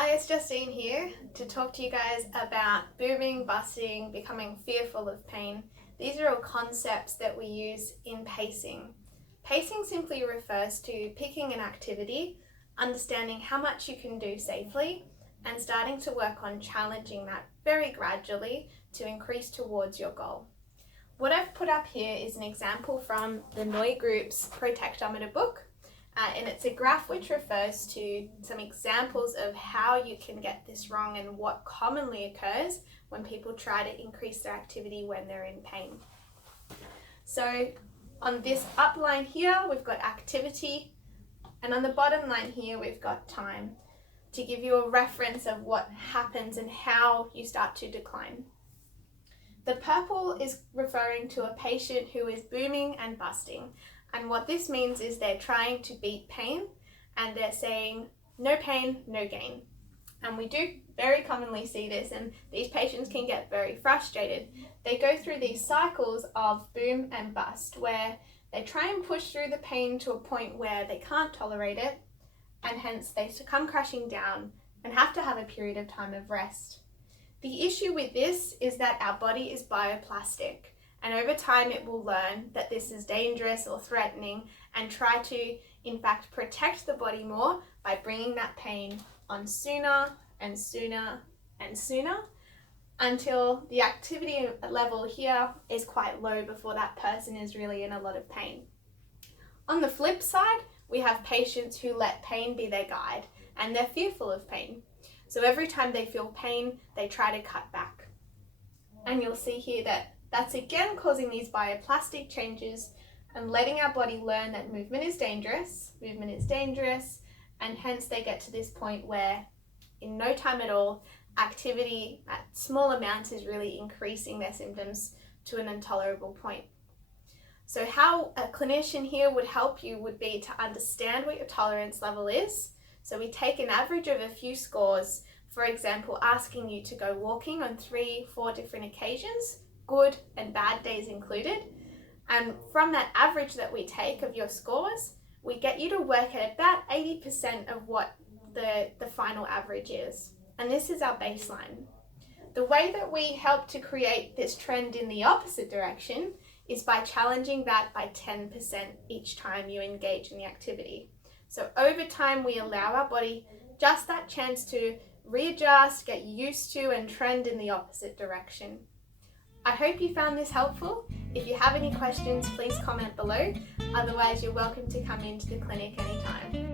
Hi, it's Justine here to talk to you guys about booming, busting, becoming fearful of pain. These are all concepts that we use in pacing. Pacing simply refers to picking an activity, understanding how much you can do safely, and starting to work on challenging that very gradually to increase towards your goal. What I've put up here is an example from the Noy Group's Protectometer book. And it's a graph which refers to some examples of how you can get this wrong and what commonly occurs when people try to increase their activity when they're in pain. So on this up line here, we've got activity, and on the bottom line here, we've got time, to give you a reference of what happens and how you start to decline. The purple is referring to a patient who is booming and busting. And what this means is they're trying to beat pain and they're saying, no pain, no gain. And we do very commonly see this, and these patients can get very frustrated. They go through these cycles of boom and bust where they try and push through the pain to a point where they can't tolerate it, and hence they come crashing down and have to have a period of time of rest. The issue with this is that our body is bioplastic. And over time it will learn that this is dangerous or threatening and try to, in fact, protect the body more by bringing that pain on sooner and sooner and sooner until the activity level here is quite low before that person is really in a lot of pain. On the flip side, we have patients who let pain be their guide and they're fearful of pain. So every time they feel pain, they try to cut back. And you'll see here that that's again causing these bioplastic changes and letting our body learn that movement is dangerous, and hence they get to this point where in no time at all, activity at small amounts is really increasing their symptoms to an intolerable point. So how a clinician here would help you would be to understand what your tolerance level is. So we take an average of a few scores, for example, asking you to go walking on 3-4 different occasions, good and bad days included. And from that average that we take of your scores, we get you to work at about 80% of what the final average is. And this is our baseline. The way that we help to create this trend in the opposite direction is by challenging that by 10% each time you engage in the activity. So over time, we allow our body just that chance to readjust, get used to, and trend in the opposite direction. I hope you found this helpful. If you have any questions, please comment below. Otherwise, you're welcome to come into the clinic anytime.